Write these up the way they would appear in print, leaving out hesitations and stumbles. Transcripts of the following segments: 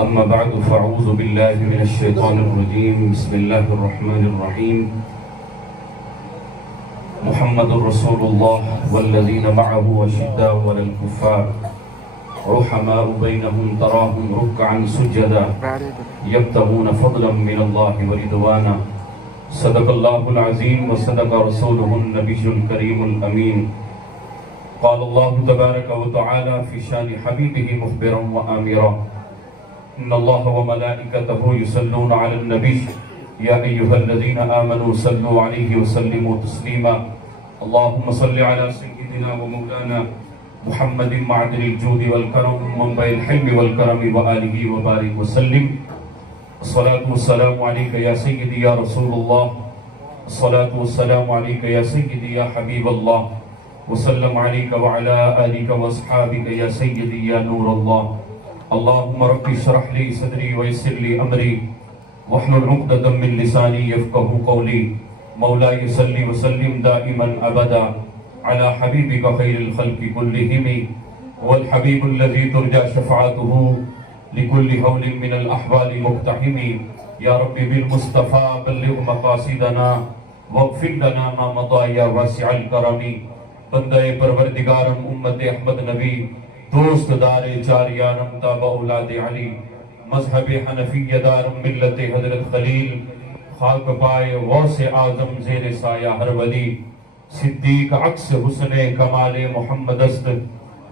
अम्मा बअद फ़अऊज़ु बिल्लाहि मिनश्शैतानिर्रजीम बिस्मिल्लाहिर्रहमानिर्रहीम मुहम्मदुर रसूलुल्लाह वल्लज़ीना मअहु अशिद्दाउ अलल कुफ़्फ़ार रुहमाउ बैनहुम तराहुम रुक्अन सुज्जदा यब्तगून फ़ज़लन मिनल्लाहि व रिज़वाना सदक़ल्लाहुल अज़ीम व सदक़ रसूलुहुन नबियुल करीमुल अमीन क़ाल अल्लाहु तबारक व तआला फ़ी शानि हबीबिही मुख़बिरन व आमिरा इन्नल्लाह व मलाइकतहु युसल्लूना अलन नबी या अय्युहल्लज़ीना आमनू सल्लू अलैहि व सल्लिमू तस्लीमा अल्लाहुम्मा सल्लि अला सय्यिदिना व मौलाना मुहम्मदिन मअदिल जूदि वल करम मुंबइल हिल्मि वल करमि व आलिहि व बारिक व सल्लिम अस्सलातु वस्सलामु अलैका या सय्यिदी या रसूलुल्लाह अस्सलातु वस्सलामु अलैका या सय्यिदी या हबीबल्लाह व सल्लम अलैका व अला आलिका व अस्हाबिका या सय्यिदी या नूरल्लाह अल्लाहुम्मा रब्बि इश्रह ली सदरी व यस्सिर ली अमरी वहलुल उक़दतम मिन लिसानी यफ़क़हू क़ौली मौलाय सल्लि व सल्लिम दाइमन अबदा अला हबीबिका खैरिल खल्क़ि कुल्लिहिम वल हबीबुल्लज़ी तुरजा शफ़ाअतुहु लिकुल्लि हौलिन मिनल अहवालि मुक़्तहिम या रब्बि बिल मुस्तफ़ा बल्लिग़ मक़ासिदना वग़फ़िर लना मा मदा या वासिअल करमी बंदे परवरदिगारम उम्मत अहमद नबी दोस्त दारे चार यारम ताबा औलादे अली मज़हब हनफिय्या दारुम मिल्लत हज़रत खलील खाक पाए गौसे आज़म ज़ेरे साया हर वली सिद्दीक अक्स हुस्ने कमाले मोहम्मदस्त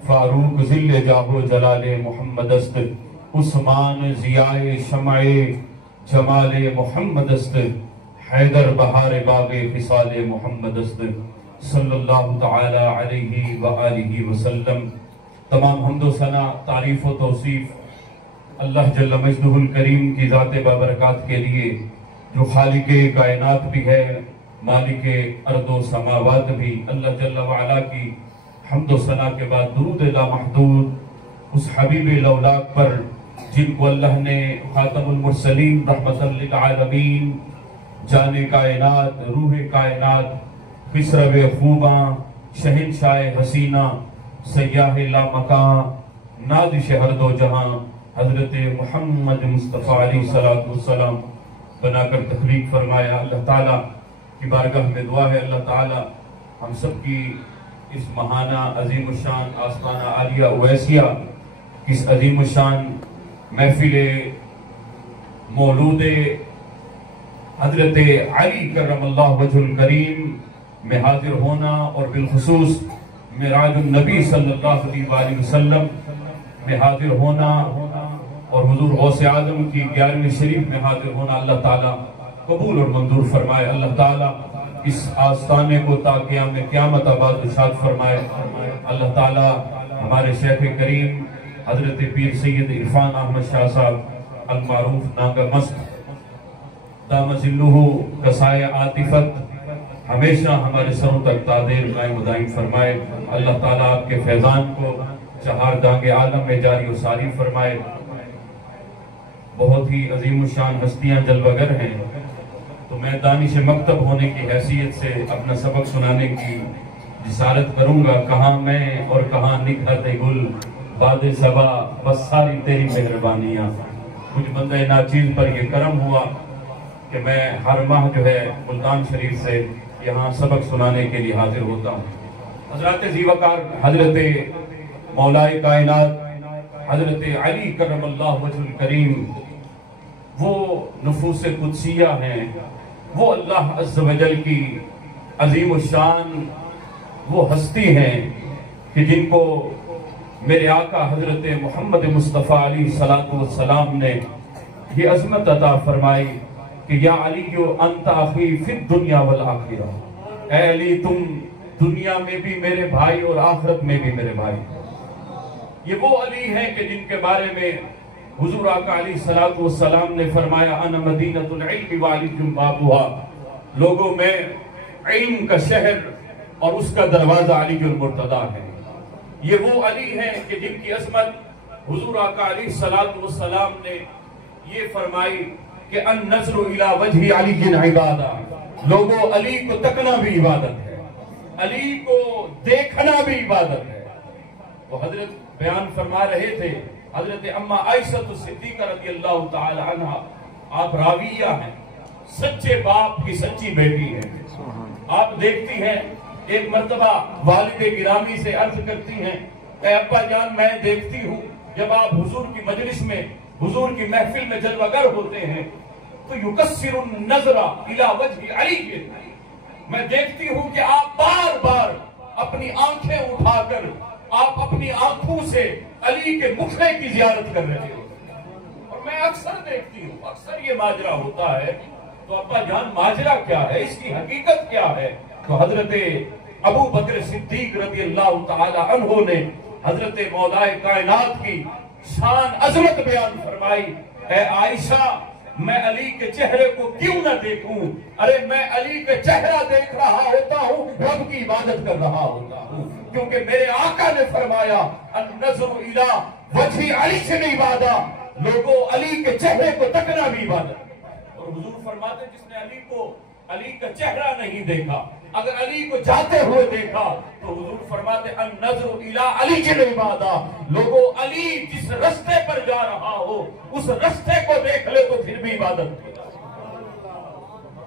फारूक ज़िल्ले जाहो जलाले मोहम्मदस्त उस्मान ज़ियाए शमाए जमाले मोहम्मदस्त हैदर बहारे बागे फिसाले मोहम्मदस्त सल्लल्लाहु तआला अलैहि व आलिहि वसल्लम। तमाम हम्दो सना तारीफ व तौसीफ अल्लाह जल्ल मजदुहुल करीम की ज़ाते बाबरकात के लिए जो खालिके कायनात भी है मालिके अर्दो समावात भी। अल्लाह जल्ल व अला की हम्दो सना के बाद दुरूद ला महदूद उस हबीब लौलाक पर जिनको अल्लाह ने खातमुल मुरसलीन रहमतल लिल आलमीन जाने कायनात रूह कायनात फिसरवे खूबा शहनशाह हसीना सयाह ला मकान नादिश हर दो जहां हजरत मोहम्मद मुस्तफ़ा अलैहिस्सलातु वस्सलाम बनाकर तखलीक फरमाया। अल्लाह ताला की बारगाह में दुआ है अल्लाह ताला हम सब की इस महाना अजीम शान आस्ताना आलिया उवैसिया इस अजीम शान महफिल मौलूद हजरत अली करमल्लाहु वजहुल करीम में हाजिर होना और बिलखुसूस मेराजुन नबी सल्लल्लाहु अलैहि वसल्लम में हाजिर होना और हुजूर गौसे आजम की 11वीं शरीफ में हाजिर होना अल्लाह ताला कबूल और मंजूर फरमाए। अल्लाह ताला इस आस्ताने को ताक़ियाम में क़यामत आबाद इरशाद फरमाए। अल्लाह ताला हमारे शेख करीम हजरत पीर सैयद इरफान अहमद शाह साहब अल मारूफ नागा मस्त दामजिल्लुहु कसाए आतिफत हमेशा हमारे सरों तक तादेर कायम दायम फरमाए। अल्लाह ताला आपके फैजान को चहार दांगे आलम में जारी और सारी फरमाए। बहुत ही अजीम शान हस्तियां जलवागर हैं तो मैं दानिश मकतब होने की हैसियत से अपना सबक सुनाने की जिसारत करूंगा। कहाँ मैं और कहाँ निखरते गुल बादे सबा बस सारी तेरी मेहरबानियां। कुछ बंदे नाचीज पर यह करम हुआ कि मैं हर माह जो है मुल्तान शरीफ से यहाँ सबक सुनाने के लिए हाजिर होता हूँ। हजरत ज़ीवकार हजरत मौलाए कायनात हजरत अली करमल्लाहु वजहुल करीम वो नफूस कुदसिया हैं, वो अल्लाह अज़्ज़ व जल की अजीम शान वो हस्ती हैं कि जिनको मेरे आका हजरत मोहम्मद मुस्तफ़ा अलैहिस्सलातु वस्सलाम ने ये अज़मत अता फरमाई कि या अली यो अंत अखी फिद दुनिया वल आखिरा। ऐ अली तुम दुनिया में भी मेरे भाई और आखिरत में भी मेरे भाई। ये वो अली हैं कि जिनके बारे में हुजूर आका अलैहिस्सलातु वस्सलाम ने फरमाया अन मदीनतुल इल्मी व अलीयुम बाबुहा। लोगों में इल्म का शहर और उसका दरवाजा अलीयुल मुर्तदा है। ये वो अली हैं कि जिनकी अजमत हुजूर आका अलैहिस्सलातु वस्सलाम ने ये फरमाई कि अन नज़्रु इला वजहि अलीय्यिन इबादा। लोगों अली को तकना भी इबादत है, अली को देखना भी इबादत है। वो हजरत बयान फरमा रहे थे हजरत अम्मा आयशा सिद्दीका रज़ियल्लाहु ताला अन्हा, आप राविया हैं, सच्चे बाप की सच्ची बेटी है। आप देखती हैं, एक मर्तबा वालिद गिरामी से अर्ज करती हैं, अब्बा जान मैं देखती हूँ जब आप हुजूर की मजलिस में, हुजूर की महफिल में जलवागर होते हैं तो युकस्सिरुन नज़रा इला वजहि अली, मैं देखती हूँ कि आप बार बार अपनी आंखें उठाकर आप अपनी आंखों से अली के मुखड़े की जियारत कर रहे हो। और मैं अक्सर देखती हूँ, अक्सर ये माजरा होता है। तो अब्बा जान माजरा क्या है, इसकी हकीकत क्या है? तो हजरत अबू बकर सिद्दीक रज़ियल्लाहु ताला अन्हु ने हजरत मौलाए कायनात की शान अजमत बयान फरमाई, ऐ आयशा मैं अली के चेहरे को क्यों न देखूं? अरे मैं अली के चेहरा देख रहा होता हूँ, रब की इबादत कर रहा होता हूँ, क्योंकि मेरे आका ने फरमाया अन-नज़्रु इला वजहि अली से नहीं इबादा, लोगों अली के चेहरे को तकना भी इबादत। और हुजूर फरमाते जिसने अली का चेहरा नहीं देखा, अगर अली को जाते हुए देखा तो हुजूर फरमाते अन-नज़्रु इला अली से नहीं इबादा, लोगों अली जिस रास्ते पर जा रहा हो उस रास्ते को देख ले तो फिर भी इबादत।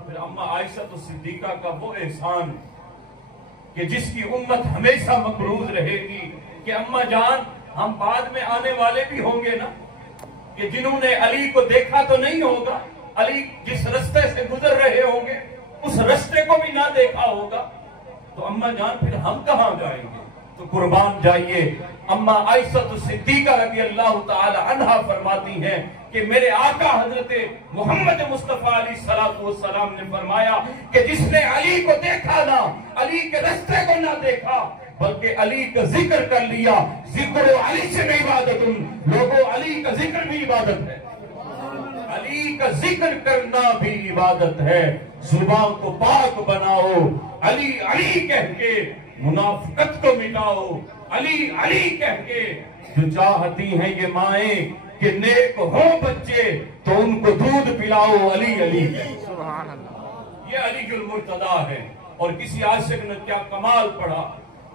फिर अम्मा आयशा तो सिद्दीका का वो एहसान कि जिसकी उम्मत हमेशा मकरूज रहेगी कि अम्मा जान हम बाद में आने वाले भी होंगे ना, कि जिन्होंने अली को देखा तो नहीं होगा, अली जिस रास्ते से गुजर रहे होंगे उस रास्ते को भी ना देखा होगा, तो अम्मा जान फिर हम कहां जाएंगे? तो कुर्बान जाइए। अम्मा आयशा सिद्दीका रज़ियल्लाहु ताला अन्हा फरमाती हैं कि मेरे आका हजरत मोहम्मद मुस्तफा अलैहिस्सलातु वस्सलाम ने फरमाया कि जिसने अली को देखा ना, अली के रास्ते को ना देखा, बल्कि अली का जिक्र कर लिया, जिक्र अली से भी इबादत, लोगों अली का जिक्र भी इबादत है, अली का जिक्र करना भी इबादत है। जुबान को पाक बनाओ, अली अली कह के मुनाफिकत को मिटाओ, अली अली कह के। जो चाहती हैं ये माएं कि नेक हो बच्चे तो उनको दूध पिलाओ, अली अली सुभान अल्लाह। ये अलीजुल मुर्तदा है। और किसी आशिक ने क्या कमाल पढ़ा,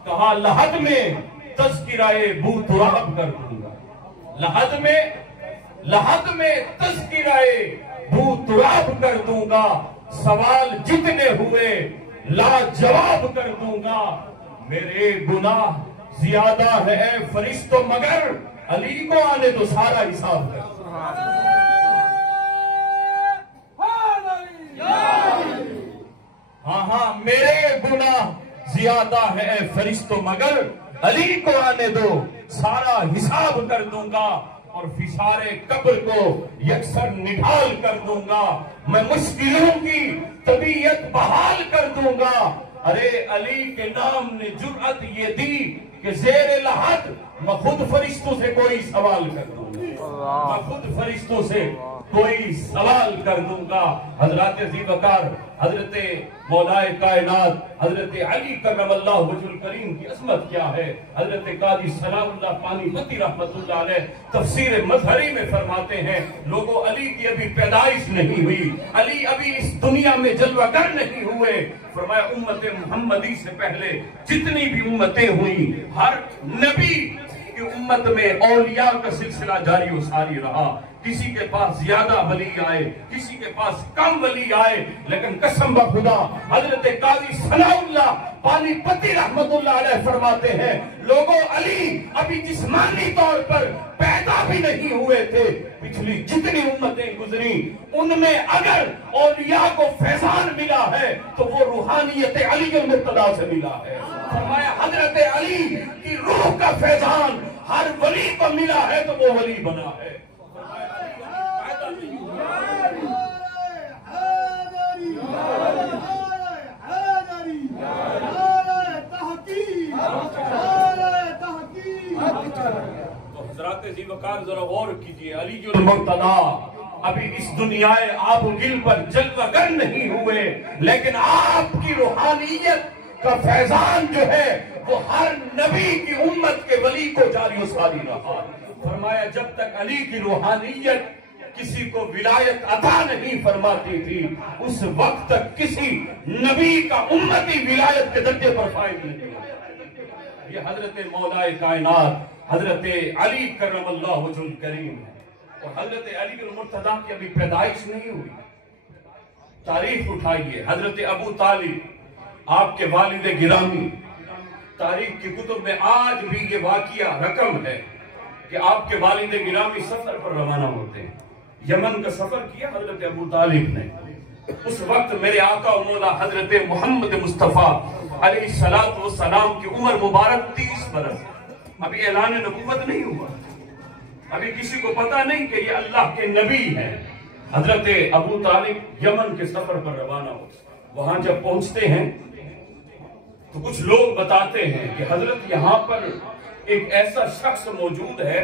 कहा लहद में तज़किराए बू तुराब कर दूंगा, लहद में तज़किराए बू तुराब कर दूंगा, सवाल जितने हुए लाजवाब कर दूंगा, मेरे गुनाह ज्यादा है फरिश्तों मगर अली को आने तो सारा हिसाब कर। हाँ मेरे गुनाह ज्यादा है फरिश्तों मगर अली को आने दो, सारा हिसाब कर दूंगा और फिसारे कब्र को यकसर निढाल कर दूंगा, मैं मुश्किलों की तबीयत बहाल कर दूंगा। अरे अली के नाम ने जुर्अत ये दी कि ज़ेरे लहद मैं खुद फरिश्तों से कोई सवाल कर दूंगा, मैं खुद फरिश्तों से कोई सवाल कर दूंगा। हजरत ज़ीवकार, हजरत मौलाए कायनात, हजरत अली करमल्लाहु वजहुल करीम की अज़मत क्या है। हजरत काजी सलामुल्लाह पानीपती रहमतुल्लाह अलैह तफसीर मज़हरी में फरमाते हैं, लोगों अली की अभी पैदाइश नहीं हुई, अली अभी इस दुनिया में जलवागर नहीं हुए। फरमाया उम्मत मुहम्मदी से पहले जितनी भी उम्मतें हुई, हर नबी की उम्मत में औलिया का सिलसिला जारी व सारी रहा। किसी के पास ज्यादा वली आए, किसी के पास कम वली आए, लेकिन कसम ब खुदा हजरत काजी सलाउल्लाह पानीपती रहमतुल्लाह अलैह फरमाते हैं, लोगों अली अभी जिस्मानी तौर पर पैदा भी नहीं हुए थे, पिछली जितनी उम्मतें गुजरी उनमें अगर औलिया को फैजान मिला है तो वो रूहानियत अली के मुर्तदा से मिला है। फरमाया हजरत अली की रूह का फैजान हर वली को मिला है तो वो वली बना है। तो हजरत ज़ीवकार जरा गौर कीजिए, अली जो मुर्तदा अभी इस दुनियाए आबुगिल पर जलवागर नहीं हुए, लेकिन आपकी रूहानियत का फैजान जो है वो हर नबी की उम्मत के वली को जारी सारी रहा। फरमाया जब तक अली की रूहानियत किसी को विलायत अता नहीं फरमाती थी, उस वक्त तक किसी नबी का उम्मती विलायत के दर्जे पर फायद नहीं। ये हजरत मौलाए कायनात हजरत अली करमल्लाहु वजहुल करीम है, और हजरत अली अल मुर्तजा की अभी पैदाइश नहीं हुई। तारीख उठाइए, हजरत अबू तालिब आपके वालिद गिरामी, तारीख की कुतुब में आज भी ये वाकिया रकम है कि आपके वालिद गिरामी सफर पर रवाना होते हैं। यमन का सफर किया हजरत अबू तालिब ने। उस वक्त मेरे आका और मौला हजरत मोहम्मद मुस्तफा अलैहिस्सलातु वस्सलाम की उम्र मुबारक 30 बरस। अभी ऐलान नबूवत नहीं हुआ, अभी किसी को पता नहीं कि ये अल्लाह के नबी हैं। हजरत अबू तालिब यमन के सफर पर रवाना हो, वहां जब पहुंचते हैं तो कुछ लोग बताते हैं कि हजरत यहां पर एक ऐसा शख्स मौजूद है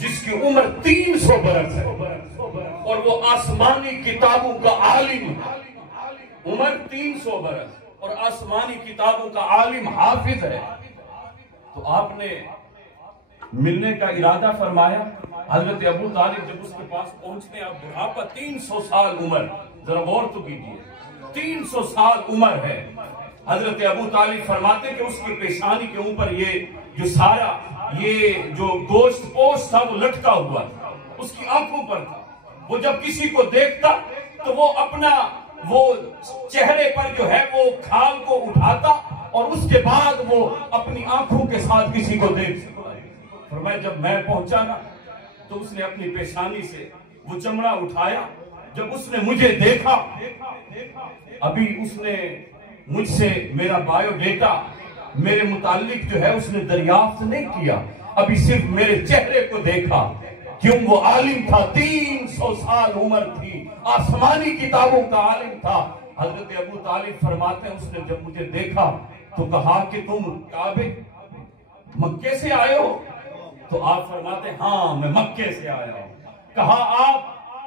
जिसकी उम्र 300 बरस है और वो आसमानी किताबों का आलिम है। उम्र 300 बरस और आसमानी किताबों का आलिम हाफिज है। तो आपने मिलने का इरादा फरमाया। हजरत अबू तालिब जब उसके पास पहुंचते हैं, आप बुढ़ापा 300 साल उम्र, जरा गौर तो कीजिए, 300 साल उम्र है। हजरत अबू तालिब फरमाते कि उसकी पेशानी के ऊपर ये जो सारा ये जो गोश्त पोश था वो लटका हुआ था, उसकी आंखों पर था। वो जब किसी को देखता तो वो अपना वो चेहरे पर जो है वो खाल को उठाता और उसके बाद वो अपनी आंखों के साथ किसी को देख सकता है। फरमाया जब मैं पहुंचा ना तो उसने अपनी पेशानी से वो चमड़ा उठाया। जब उसने मुझे देखा, अभी उसने मुझसे मेरा बायोडेटा मेरे मुतालिक जो है उसने दरियाफ्त नहीं किया, अभी सिर्फ मेरे चेहरे को देखा। क्यों? वो आलिम था, 300 साल उम्र थी, आसमानी किताबों का आलिम था। हजरत अबू तालिब फरमाते हैं उसने जब मुझे देखा तो कहा कि तुम काबे मक्के से आए हो? तो आप फरमाते हाँ मैं मक्के से आया हूं। कहा आप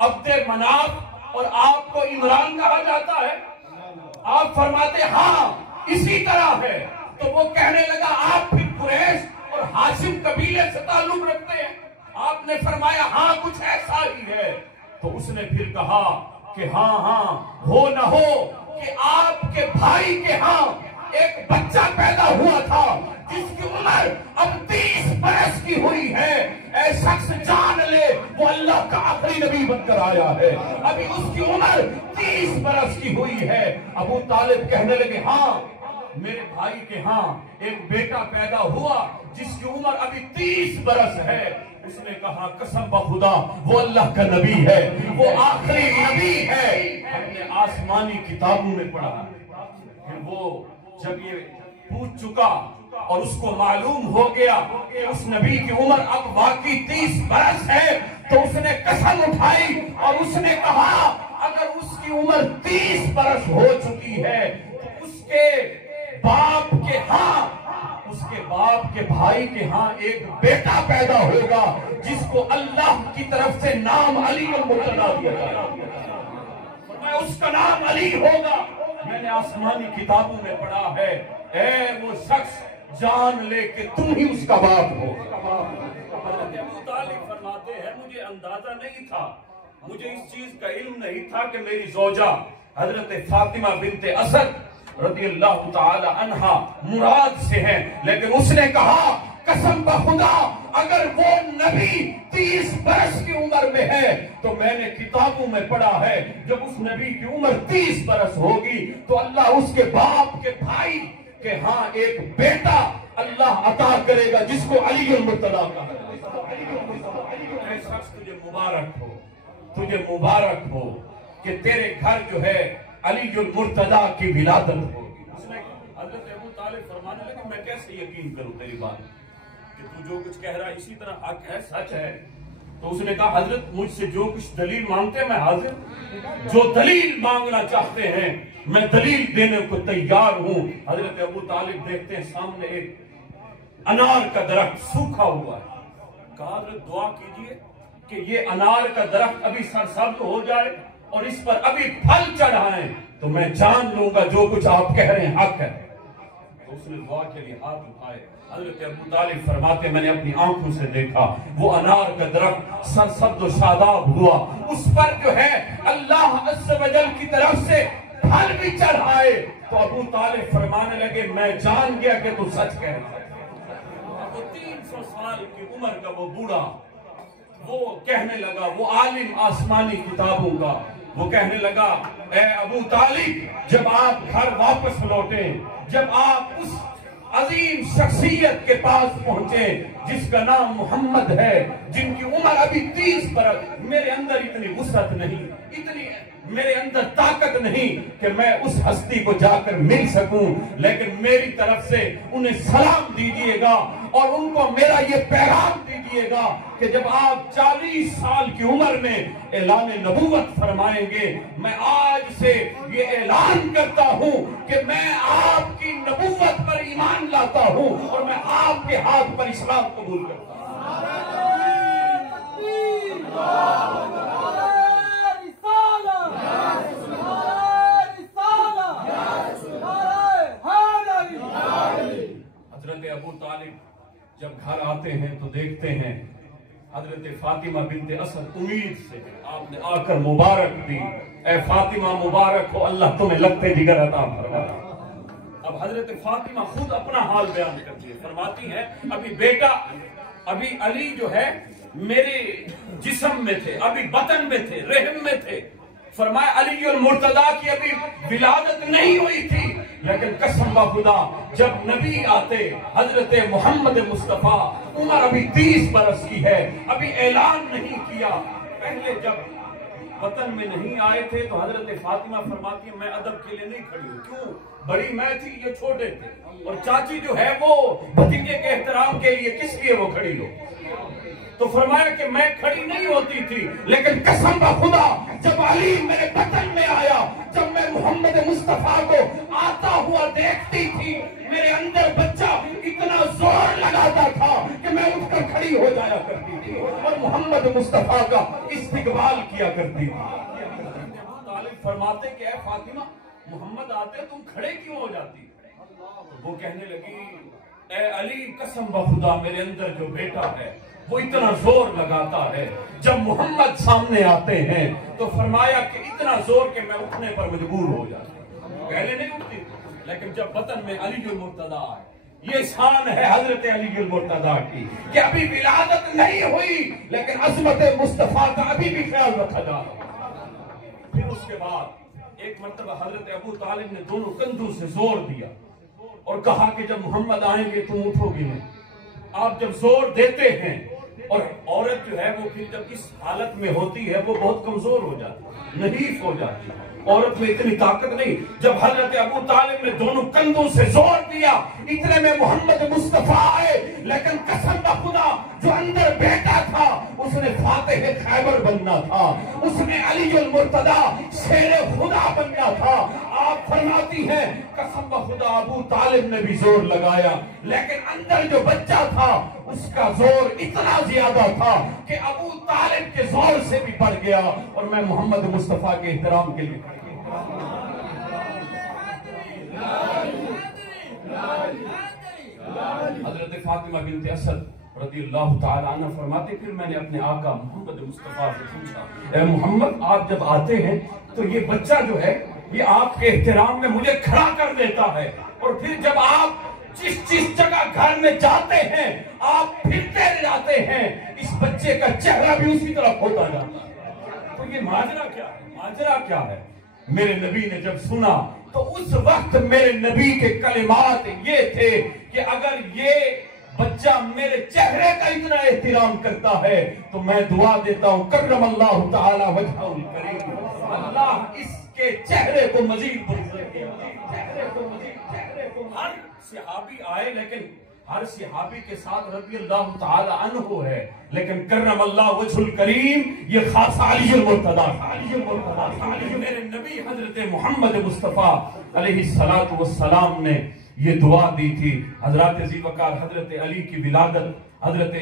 अब्दे मनाफ और आपको इमरान कहा जाता है? आप फरमाते हाँ इसी तरह है। तो वो कहने लगा आप फिर कुरैश और हाशिम कबीले से ताल्लुक रखते हैं? आपने फरमाया हाँ कुछ ऐसा ही है। तो उसने फिर कहा कि हाँ हाँ हो न हो कि आपके भाई के हाँ एक बच्चा पैदा हुआ था जिसकी उम्र अब 30 बरस की हुई है। ऐ शख्स जान ले वो अल्लाह का आखिरी नबी बनकर आया है, अभी उसकी उम्र 30 बरस की हुई है। अबू तालिब कहने लगे हाँ मेरे भाई के हाँ एक बेटा पैदा हुआ जिसकी उम्र अभी 30 बरस है। उसने कहा कसम बखुदा वो अल्लाह का नबी है, वो आखिरी नबी है, हमने आसमानी किताबों में पढ़ा। फिर वो जब ये पूछ चुका और उसको मालूम हो गया कि उस नबी की उम्र अब वाकई 30 बरस है, तो उसने कसम उठाई और उसने कहा अगर उसकी उम्र 30 बरस हो चुकी है तो उसके बाप के भाई के हाँ एक बेटा पैदा होगा जिसको अल्लाह की तरफ से नाम अली अल मुर्तजा दिया जाएगा, उसका नाम अली होगा। मैंने आसमानी किताबों में पढ़ा है, ऐ वो शख्स जान ले कि तुम ही उसका बाप हो। अबू तालिब फरमाते हैं मुझे अंदाजा नहीं था, मुझे इस चीज का इल्म नहीं था कि मेरी जोजा हजरत फातिमा बिनते असद रज़ियल्लाहु ताला अन्हा मुराद से है। लेकिन उसने कहा कसम बखुदा अगर वो नबी 30 बरस की उम्र में है तो मैंने किताबों में पढ़ा है जब उस नबी की उम्र 30 बरस होगी तो अल्लाह उसके बाप के भाई के हाँ एक बेटा अल्लाह अता करेगा जिसको अली अल मुर्तजा कहा। तुझे मुबारक हो, तुझे मुबारक हो कि तेरे घर जो है अली अल मुर्तजा की विलादत होगी। उसने हजरत अबू तालिब फरमाने लगे मैं कैसे यकीन करूं तेरी बात कि तू जो कुछ कह रहा है इसी तरह हक है, सच है। तो उसने कहा हजरत मुझसे जो कुछ दलील मांगते हैं मैं हाजिर, जो दलील मांगना चाहते हैं मैं दलील देने को तैयार हूं। हजरत अबू तालिब देखते हैं सामने एक अनार का दरख्त सूखा हुआ है। कहा हजरत दुआ कीजिए कि ये अनार का दरख्त अभी सरसब्ज हो जाए और इस पर अभी फल चढ़ाएं तो मैं जान लूंगा जो कुछ आप कह रहे हैं हक है। तो उसने दुआ के लिए हाथ उठाए। हजरत अबू तालिब फरमाते मैंने अपनी आंखों से देखा वो अनार का दरख्त सरसब्ज और शादाब हुआ, उस पर जो है अल्लाह अज़्ज़ व जल की तरफ से फल भी चढ़ाए। तो अबू तालिब फरमाने लगे मैं जान गया कि तू सच कह रहा है। अबू वो 300 साल की उम्र का वो बूढ़ा, वो कहने लगा, वो आलिम आसमानी किताबों का, वो कहने लगा, ए अबू तालिब, जब आप घर वापस लौटे, जब आप उस अजीम शख्सियत के पास पहुंचे जिसका नाम मोहम्मद है, जिनकी उम्र अभी 30 बरस, मेरे अंदर इतनी वुसअत नहीं, इतनी मेरे अंदर ताकत नहीं कि मैं उस हस्ती को जाकर मिल सकूं, लेकिन मेरी तरफ से उन्हें सलाम दीजिएगा और उनको मेरा ये पैगाम दीजिएगा कि जब आप 40 साल की उम्र में ऐलान नबूवत फरमाएंगे, मैं आज से ये ऐलान करता हूं कि मैं आपकी नबूवत पर ईमान लाता हूं और मैं आपके हाथ पर इस्लाम कबूल करता हूं। हजरत अबू तालिब जब घर आते हैं तो देखते हैं हजरत फातिमा बिनते असद उम्मीद से आपने आकर मुबारक दी, ए फातिमा मुबारक हो, अल्लाह तुम्हें लगते जिगर अता फरमाए। अब हजरत फातिमा खुद अपना हाल बयान करती है, फरमाती है, अभी बेटा, अभी अली जो है मेरे जिस्म में थे, अभी बतन में थे, रहम में थे। फरमाया अली और मुर्तदा की अभी विलादत नहीं हुई थी, लेकिन कसम बा खुदा जब नबी आते हजरत मोहम्मद मुस्तफा, उम्र अभी 30 बरस की है, अभी ऐलान नहीं किया। पहले जब वतन में नहीं आए थे तो हजरत फातिमा फरमाती है, मैं अदब के लिए नहीं खड़ी हूँ, क्यों, बड़ी मैं थी, ये छोटे थे, और चाची जो है वो भतीजे के एहतराम के लिए किस लिए वो खड़ी हो। तो फरमाया कि मैं खड़ी नहीं होती थी, लेकिन कसम बा खुदा जब अली मेरे बतन में आया, जब मैं मोहम्मद मुस्तफा को आता हुआ देखती थी, मेरे अंदर बच्चा इतना जोर लगाता था कि मैं उठकर खड़ी हो जाया करती थी और मोहम्मद मुस्तफा का इस्तिकबाल किया करती थी। तालिब फरमाते कि फातिमा, मोहम्मद आते तुम खड़े क्यों हो जाती? वो कहने लगी, ए अली, कसम ब खुदा मेरे अंदर जो बेटा है वो इतना जोर लगाता है, जब मोहम्मद सामने आते हैं तो फरमाया कि इतना जोर के मैं उठने पर मजबूर हो जाता। पहले नहीं उठती, लेकिन जब वतन में अली जो मुर्तदा है, ये शान है हजरत अली जो मुर्तदा की कि अभी विलादत नहीं हुई, लेकिन अजमत मुस्तफा का अभी भी ख्याल रखा जा रहा। फिर उसके बाद एक मर्तबा हजरत अबू तालिब ने दोनों कंधों से जोर दिया और कहा कि जब मोहम्मद आएंगे तुम उठोगे नहीं। आप जब जोर देते हैं, और औरत जो है वो फिर जब इस हालत में होती है वो बहुत कमजोर हो जाती, नहीफ हो जाती, औरत में इतनी ताकत नहीं। जब हजरत अबू तालिब ने दोनों कंधों से जोर दिया, इतने में मोहम्मद मुस्तफा आए, लेकिन कसम का खुदा जो अंदर बेटा था उसने फातिह खैबर बनना था, उसने अली अल मुर्तदा शेरे खुदा बनना था। आप फरमाती हैं कसम का खुदा अबू तालिब ने भी जोर लगाया, लेकिन अंदर जो बच्चा था उसका जोर इतना ज्यादा था कि अबू तालिब के जोर से भी बढ़ गया और मैं मोहम्मद मुस्तफा के एहतराम के लिए हजरत फातिमा बिनते असद रज़ियल्लाहु ताला अन्हा फरमाते, फिर मैंने अपने आका मोहम्मद मुस्तफा से पूछा, ए मोहम्मद, आप जब आते हैं तो ये बच्चा जो है ये आपके एहतराम में मुझे खड़ा कर देता है, और फिर जब आप जिस जगह घर में जाते हैं आप फिरते जाते हैं, इस बच्चे का चेहरा भी उसी तरफ होता जाता है। तो ये माजरा क्या है? माजरा क्या है? मेरे नबी ने जब सुना तो उस वक्त मेरे नबी के कलिमात ये थे कि अगर ये बच्चा मेरे चेहरे का इतना एहतराम करता है तो मैं दुआ देता हूं, कर्रमल्लाहु तआला वजहुल करीम, अल्लाह इसके चेहरे को मजीद हर सहाबी आए, लेकिन हर सहाबी के साथ रज़ियल्लाहु ताला अन्हु है, लेकिन कर्रमल्लाहु वजहुल करीम ये खास अली अल मुर्तदा, मेरे नबी हजरत मोहम्मद मुस्तफा अलैहिस्सलातु वस्सलाम ने ये दुआ दी थी। हजरत ज़ीवकार हजरत अली की विलादत हजरत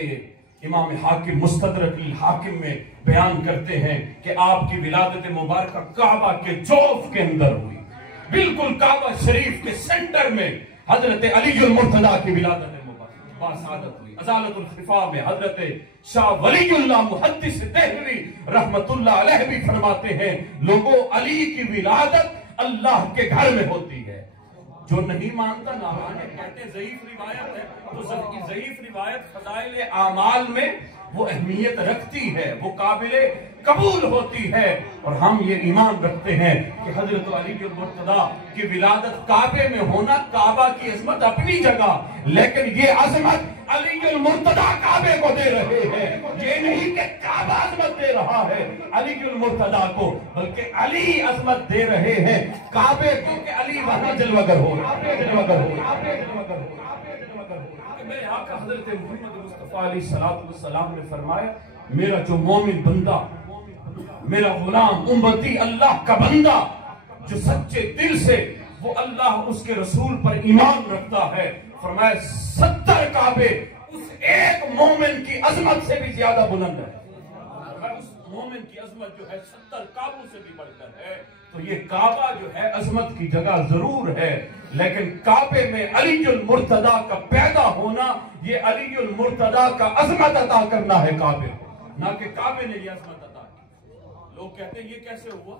इमाम हाकिम मुस्तदरक हाकिम में बयान करते हैं कि आपकी विलादत मुबारक काबा के जौफ के अंदर हुई, बिल्कुल काबा शरीफ के सेंटर में हजरत अली अल मुर्तदा की विलादत मुबारक हुई। अज़ालतुल खिफा में हजरत शाह वलीउल्लाह मुहद्दिस देहलवी रहमतुल्लाह अलैह भी फरमाते हैं, लोगों, अली की विलादत अल्लाह के घर में होती है, जो नहीं मानता नाराज है, कहते हैं ज़ईफ रिवायत है, तो ज़ईफ रिवायत फज़ाइल आमाल में वो अहमियत रखती है, वो काबिले कबूल होती है। और हम ये ईमान रखते हैं कि हजरत अली के मुर्तदा की विलादत काबे में होना, काबा की अजमत अपनी जगह, लेकिन ये अजमत अली के मुर्तदा काबे को दे रहे हैं। ये नहीं कि काबा अजमत दे रहा है अली के मुर्तदा को, बल्कि अली अजमत दे रहे हैं काबे को, कि अली वहां जलवगर हो, जलवगर हो। मेरे आका हजरत मोहम्मद मुस्तफा अलैहिस्सलाम ने फरमाया, मेरा जो मोमिन बंदा, मेरा गुलाम उम्मती, अल्लाह का बंदा जो सच्चे दिल से वो अल्लाह उसके रसूल पर ईमान रखता है, फरमाया 70 काबे उस एक मोमिन की अजमत से भी ज्यादा बुलंद है। उस मोमिन की अजमत जो है 70 काबों से भी बढ़कर है। तो ये काबा जो है अजमत की जगह जरूर है, लेकिन काबे में अलीजुल मुर्तदा का पैदा होना, ये अलीजुल मुर्तदा का अजमत अता करना है काबे को, ना कि काबे ने ये अजमत अता की। लोग कहते हैं ये कैसे हुआ?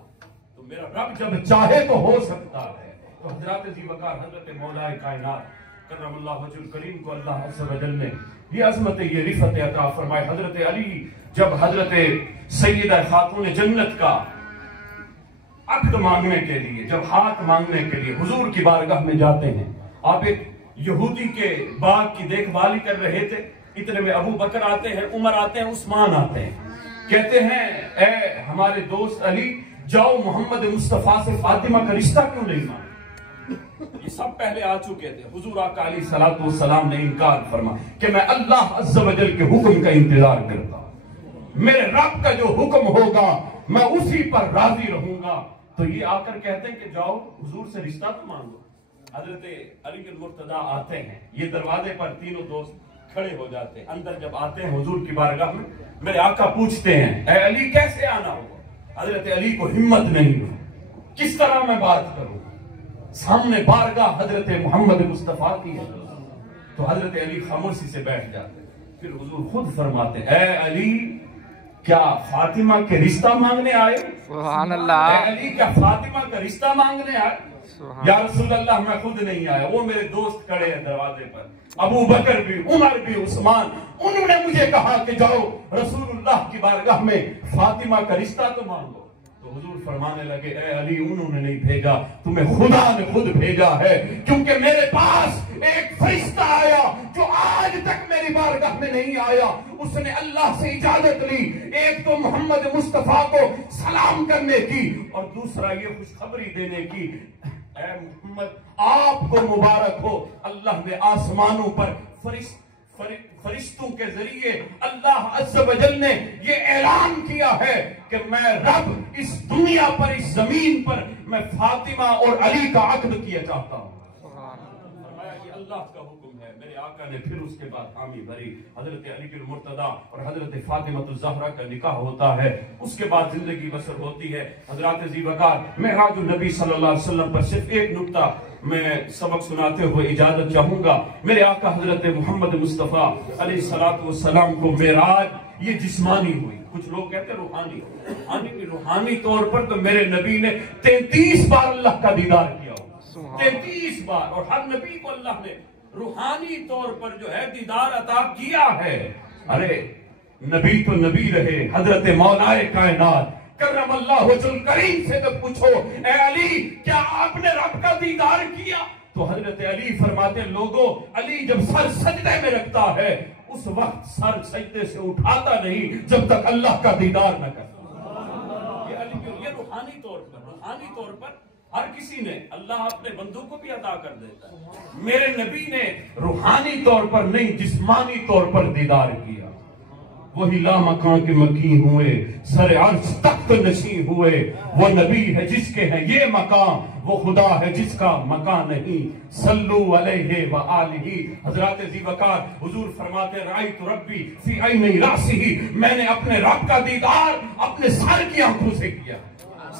तो मेरा रब जब चाहे तो हो सकता है। तो हजरत ज़ीवकार हजरत मौलाए कायनात करमल्लाहु वजहुल करीम को अल्लाह अज़्ज़ व जल ने ये अजमत, ये रिफत अता फरमाए। हजरत अली जब हजरत सैयदा खातून जन्नत का अक्द मांगने के लिए, जब हाथ मांगने के लिए हुजूर की बारगाह में जाते हैं, आप एक यहूदी के बाग की देखभाल कर रहे थे, इतने में अबू बकर आते हैं, उमर आते हैं, उस्मान आते हैं, कहते हैं ए हमारे दोस्त अली, जाओ मोहम्मद मुस्तफा से फातिमा का रिश्ता क्यों नहीं मांगा? ये सब पहले आ चुके थे। हुजूर आका अलैहिस्सलातु वस्सलाम ने इनकार फरमा कि मैं अल्लाह अज़्ज़ व जल के हुक्म का इंतजार करता हूं, मेरे रब का जो हुक्म होगा मैं उसी पर राजी रहूंगा। तो ये आकर कहते हैं कि जाओ हुजूर से रिश्ता तो मांगो। हजरत अली के मुर्तदा आते हैं, ये दरवाजे पर तीनों दोस्त खड़े हो जाते हैं। अंदर जब आते हैं हुजूर की बारगाह में, मेरे आका पूछते हैं ए अली कैसे आना होगा? हजरत अली को हिम्मत नहीं हुई, किस तरह मैं बात करूं, सामने बारगाह हजरत मोहम्मद मुस्तफा की है। तो हजरत अली खामोशी से बैठ जाते। फिर हुजूर खुद फरमाते ए अली, क्या फातिमा के रिश्ता मांगने आए? सुभान अल्लाह। अली क्या फातिमा का रिश्ता मांगने आए? या रसूल अल्लाह मैं खुद नहीं आया, वो मेरे दोस्त खड़े हैं दरवाजे पर, अबू बकर भी, उमर भी, उस्मान, उन्होंने मुझे कहा कि जाओ रसूलुल्लाह की बारगाह में फातिमा का रिश्ता तो मांगो। तो हुजूर फरमाने लगे ए अली, उन्होंने नहीं भेजा, तुम्हें खुदा ने खुद भेजा है, क्योंकि मेरे पास एक फरिश्ता आया जो आज तक मेरी बारगाह में नहीं आया। उसने अल्लाह से इजाजत ली, एक तो मोहम्मद मुस्तफा को सलाम करने की और दूसरा ये खुशखबरी देने की, ऐ मोहम्मद आपको मुबारक हो, अल्लाह ने आसमानों पर फरिश्तों के जरिए अल्लाह अज़्ज़ व जल ने ये ऐलान किया है कि मैं रब इस दुनिया पर, इस जमीन पर मैं फातिमा और अली का अक्द किया चाहता हूँ। ये अल्लाह का हुक्म है। मेरे आका ने फिर उसके बाद हामी भरी, हजरत अली के मुर्तदा और हजरत फातिमा ज़हरा का निकाह होता है। उसके बाद जिंदगी बसर होती है। हजरत ज़ीवकार मेहराजुन नबी सल्लल्लाहु अलैहि वसल्लम पर सिर्फ एक नुक्ता मैं सबक सुनाते हुए इजाजत चाहूंगा। मेरे आका हजरत मोहम्मद मुस्तफा अलैहिस्सलातु वस्सलाम को मेराज ये जिस्मानी हुई, कुछ लोग कहते हैं रूहानी। रूहानी तौर पर तो मेरे नबी ने 33 बार अल्लाह का दीदार किया, 33 बार, और हर नबी को अल्लाह ने रूहानी तौर पर जो है दीदार अता किया है। अरे नबी तो नबी रहे, हजरत मौलाए कायनात करमल्लाहु वजहुल करीम से जब पूछो ए अली क्या आपने रब का दीदार किया? तो हजरत अली फरमाते लोगों, अली जब सर सजदे में रखता है उस वक्त सर सजदे से उठाता नहीं जब तक अल्लाह का दीदार न करता। ये अली ये रूहानी तौर पर हर किसी ने, अल्लाह अपने बंदों को भी अता कर देता है। मेरे नबी ने रूहानी तौर पर नहीं, जिस्मानी तौर पर दीदार किया। वही लामकां के मकी हुए, सरे अर्श तख्त नशी हुए, वो नबी है जिसके हैं ये मकाम, वो खुदा है जिसका मकान नहीं। सल्लु अलैहि व आलिही। हजरत ज़ीवकार हुजूर फरमाते राइतु रब्बी फी ऐनी रासिही, मैंने अपने रब का दीदार अपने सर की आंखों से किया।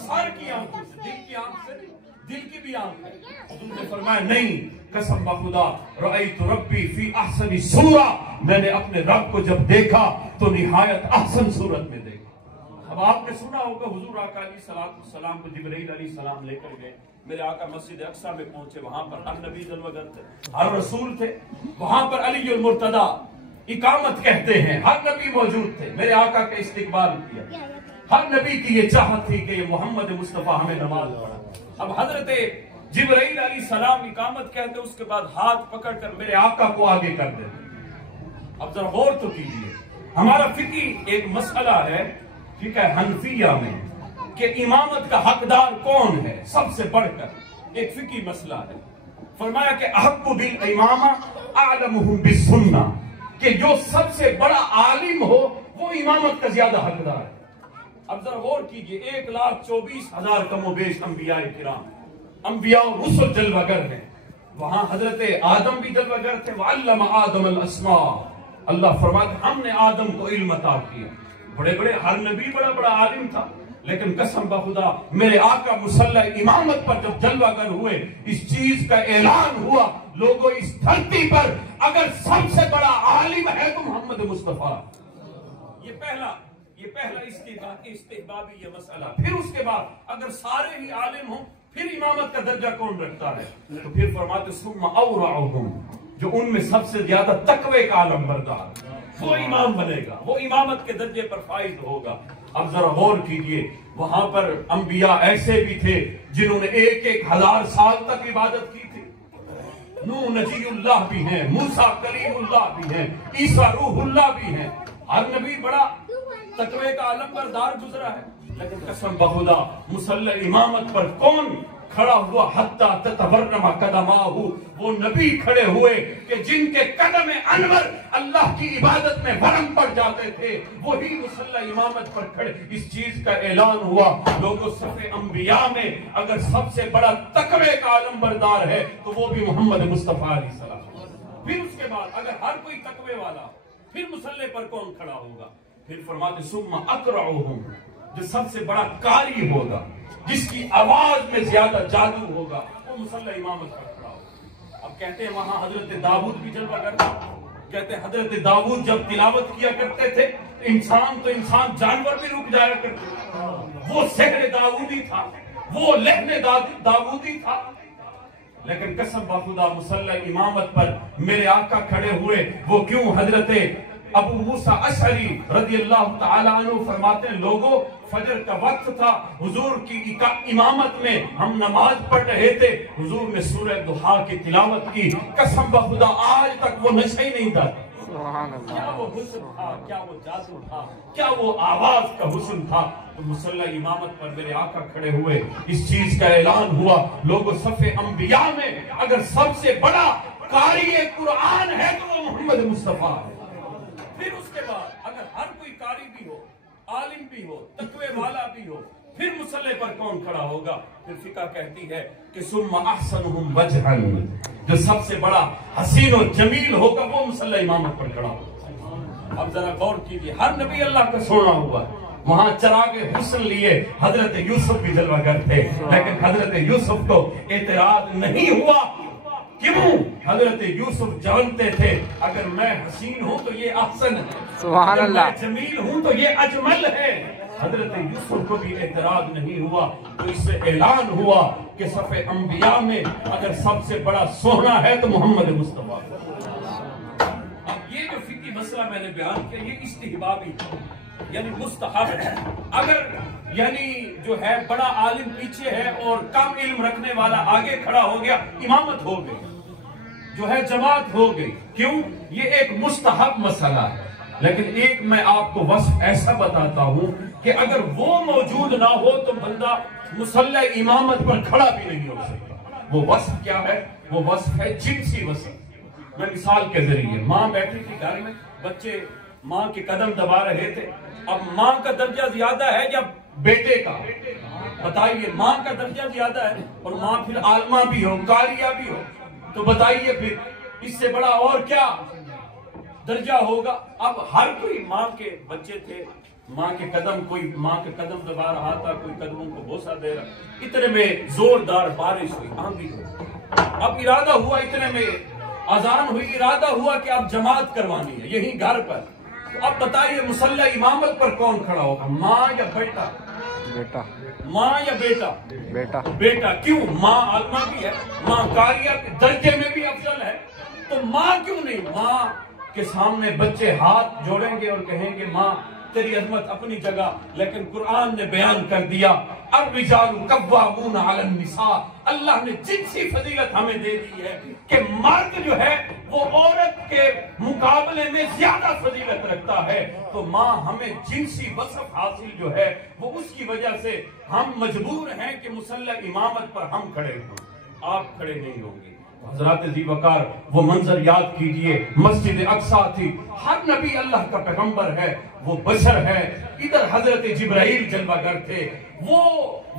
सर की आंखों से, दिल की आंख से नहीं, दिल की भी आंख है। हुजूर ने फरमाया नहीं, कसम खुदा राइतु रब्बी फी अहसनी सूरा, मैंने अपने रब को जब देखा तो निहायत अहसन सूरत में देखा। अब आपने सुना होगा हुजूर आका अलैहिस्सलाम को जिब्राइल अलैहिस्सलाम लेकर गए, मेरे आका मस्जिद अक्सा में पहुंचे, वहां पर हर नबी जलवागर थे, हर रसूल थे, वहां पर अली उल मुर्तदा इकामत कहते हैं, हर नबी मौजूद थे, मेरे आका का इस्तिकबाल किया। हर नबी की ये चाहत थी कि ये मोहम्मद मुस्तफा हमें नमाज पढ़ा। अब हजरत जिब्राइल अलैहिस्सलाम इकामत कहते, उसके बाद हाथ पकड़कर मेरे आका को आगे कर देते। अब जरा गौर तो कीजिए, हमारा फिकी एक मसला है, ठीक है, हनफिया में कि इमामत का हकदार कौन है सबसे बढ़कर, एक फिकी मसला है। फरमाया कि अहक्कु बिल इमामा अअलमुहुम बिस्सुन्ना, कि जो सबसे बड़ा आलिम हो वो इमामत का ज्यादा हकदार है। अब जरा गौर कीजिए, 1,24,000 कमोबेश अंबिया किराम, अंबिया और रुसूल जलवागर हैं, वहां हजरत आदम भी जलवागर थे। वअल्लम आदम अल अस्मा, अल्लाह फरमाते हमने आदम को इल्म अता किया। बड़े बड़े हर नबी बड़ा बड़ा आलिम था, लेकिन कसम बखुदा मेरे आका मुसल्ला इमामत पर जब जलवागर हुए, इस चीज का ऐलान हुआ, लोगों इस धरती पर अगर सबसे बड़ा आलिम है तो मोहम्मद मुस्तफा। ये पहला इस्तिहबाबी ये मसला। फिर उसके बाद अगर सारे ही आलिम हो फिर इमामत का दर्जा कौन रखता है? तो फिर फरमाते सुम्मा औराउहुम, जो उनमें सबसे ज्यादा तकवे का आलम बरदार वो इमाम बनेगा, वो इमामत के दर्जे पर फाइज होगा। अब जरा गौर कीजिए, वहां पर अंबिया ऐसे भी थे जिन्होंने 1,000 साल तक इबादत की थी। नूह नजीउल्लाह भी हैं, मूसा कलीमुल्लाह भी हैं, ईसा रूहुल्लाह भी हैं। हर नबी बड़ा तकवे का आलम बरदार गुजरा है, लेकिन कसम बखुदा मुसल्ला इमामत पर कौन खड़ा हुआ? हत्ता ततवर्रमा कदमाहु, वो नबी खड़े हुए कि जिनके कदम अनवर अल्लाह की इबादत में वरम पड़ जाते थे, वही मुसल्ला इमामत पर खड़े। इस चीज का ऐलान हुआ, लोगों सफ़े अंबिया में अगर सबसे बड़ा तकवे का आलम बरदार है तो वो भी मोहम्मद मुस्तफा अलैहिस्सलाम। फिर उसके बाद अगर हर कोई तकवे वाला, फिर मुसल्ले पर कौन खड़ा होगा? फिर फरमाते सुम्मा अक़रअहुम, जो सबसे बड़ा कारी होगा, जिसकी आवाज में ज्यादा जादू होगा, वो मुसल्ला इमामत पर खड़ा होगा। अब कहते हैं वहां हजरत दाऊद भी जलवा करता, कहते हैं हजरत दाऊद जब तिलावत किया करते थे, इंसान तो इंसान, जानवर भी रुक जाया करते। वो सहरे दाऊदी था, वो लहने दाऊदी था। लेकिन कसम बाखुदा मुसल्ला इमामत पर मेरे आका खड़े हुए, वो क्यों? हजरत अबू मूसा अशअरी रज़ियल्लाहु ताला अन्हु फरमाते हैं, लोगों फजर का वक्त था, हुजूर की इमामत में हम नमाज पढ़ रहे थे, हुजूर ने सूरह दुहा की तिलावत की। कसम बखुदा आज तक वो नशा ही नहीं था। क्या वो हुस्न था, क्या वो जादू था, क्या वो आवाज का हुस्न था। तो मुसल्ला इमामत पर मेरे आका खड़े हुए, इस चीज का ऐलान हुआ, लोगों सफ़े अंबिया में अगर सबसे बड़ा कारी कुरान है तो वो मोहम्मद मुस्तफा है। फिर उसके बाद अगर हर कोई कारी भी हो, आलिम भी हो, तकवे वाला भी हो, फिर मुसल्ले पर कौन खड़ा होगा? फिर फिका कहती है कि सुम्मा अहसनुहुम वजहन, जो सबसे बड़ा हसीन और जमील होगा वो मुसल्ला इमामत पर खड़ा होगा। अब जरा गौर कीजिए, हर नबी अल्लाह का सोना हुआ, वहां चरागे हुस्न लिए हजरत यूसुफ भी जलवागर थे, लेकिन हजरत यूसुफ को एतराज नहीं हुआ। क्यों? हजरत यूसुफ जानते थे अगर मैं हसीन हूं तो ये अहसन है, सुभान अल्लाह, मैं जमील हूं तो ये अजमल है। हजरत यूसुफ को भी एतराज नहीं हुआ, तो इससे ऐलान हुआ कि सफ़े अंबिया में अगर सबसे बड़ा सोना है तो मोहम्मद मुस्तफा। अब ये जो फिकी मसला मैंने बयान किया, ये इस्तिहबाबी यानी मुस्तहब है। अगर यानी जो है बड़ा आलिम पीछे है और कम इल्म रखने वाला आगे खड़ा हो गया, इमामत हो गई, जो है जमात हो गई। क्यों? ये एक मुस्तहब मसला है। लेकिन एक मैं आपको वस्फ ऐसा बताता हूं कि अगर वो मौजूद ना हो तो बंदा मुसल्ला इमामत पर खड़ा भी नहीं हो सकता। वो वस्फ क्या है? वो वस्फ है जिनसी वस्फ। मैं मिसाल के जरिए, माँ बैठी थी घर में, बच्चे माँ के कदम दबा रहे थे। अब माँ का दर्जा ज्यादा है या बेटे का? बताइए, माँ का दर्जा ज्यादा है और माँ फिर आलमा भी हो, कारिया भी हो, तो बताइए फिर इससे बड़ा और क्या दर्जा होगा? अब हर कोई माँ के बच्चे थे, माँ के कदम, कोई माँ के कदम दबा रहा था, कोई कदमों को बोसा दे रहा। इतने में जोरदार बारिश हुई, आंधी हुई। अब इरादा हुआ, इतने में अजान हुई, इरादा हुआ कि अब जमात करवानी है यही घर पर। तो अब बताइए मुसल्ला इमामत पर कौन खड़ा होगा, माँ या बेटा? बेटा। माँ या बेटा? बेटा। बेटा। क्यों? माँ आलमा भी है, माँ कारिया के दर्जे में भी अफजल है, तो माँ क्यों नहीं? माँ के सामने बच्चे हाथ जोड़ेंगे और कहेंगे माँ तेरी अजमत अपनी जगह, लेकिन कुरान ने बयान कर दिया अर्रिजालु कव्वामूना अलन निसा, अल्लाह ने जिनसी फजीलत हमें दे दी है कि मर्द जो है वो औरत के मुकाबले में ज्यादा फजीलत रखता है। तो माँ हमें जिनसी वसफ हासिल जो है वो उसकी वजह से हम मजबूर हैं कि मुसल्ला इमामत पर हम खड़े हों, आप खड़े नहीं होंगे। हजरत जी वकार वो मंजर याद कीजिए, मस्जिद अक्सा थी, हर नबी अल्लाह का पैगंबर है, वो बशर है, इधर हजरत जिब्राइल जलवागर थे, वो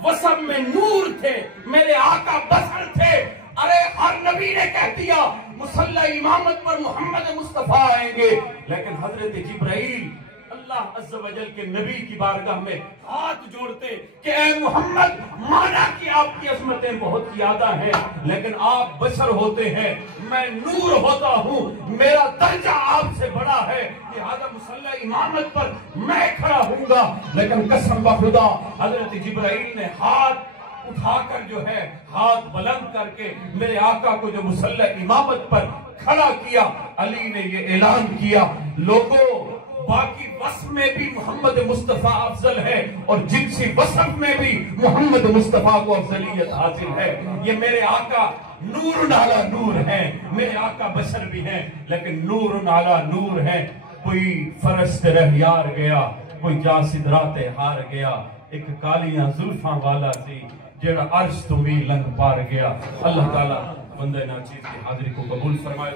वसम में नूर थे, मेरे आका बशर थे। अरे हर नबी ने कह दिया मुसल्ला इमामत पर मोहम्मद मुस्तफा आएंगे, लेकिन हजरत जिब्राइल अल्लाह अज़्ज़ व जल के नबी की बारगाह में हाथ जोड़ते कि ऐ मोहम्मद, माना कि आपकी अज़मतें बहुत ज्यादा हैं, लेकिन आप बशर होते हैं, मैं नूर होता हूँ, मेरा दर्जा आपसे बड़ा है, लिहाजा मुसल्ला इमामत पर मैं खड़ा हूँगा। लेकिन कसम बखुदा हजरत जिब्राइल ने हाथ उठाकर जो है हाथ बुलंद करके मेरे आका को जो मुसल्ला इमामत पर खड़ा किया, अली ने ये ऐलान किया, लोगों बाकी वस्फ में भी मोहम्मद मुस्तफा अफजल है और जिनसी वस्फ में भी मोहम्मद मुस्तफा को अफजलियत हासिल है। ये मेरे आका नूर नाला नूर है, मेरे आका बशर भी हैं, लेकिन नूर नाला नूर है। कोई फरश्त रह यार गया, कोई जा सिदराते हार गया, एक कालियां जुल्फां वाला सी जेड़ा अर्श तुम्ही लंघ पार गया। अल्लाह ताला बंदे नाचीज की हाजिरी को कबूल फरमाए।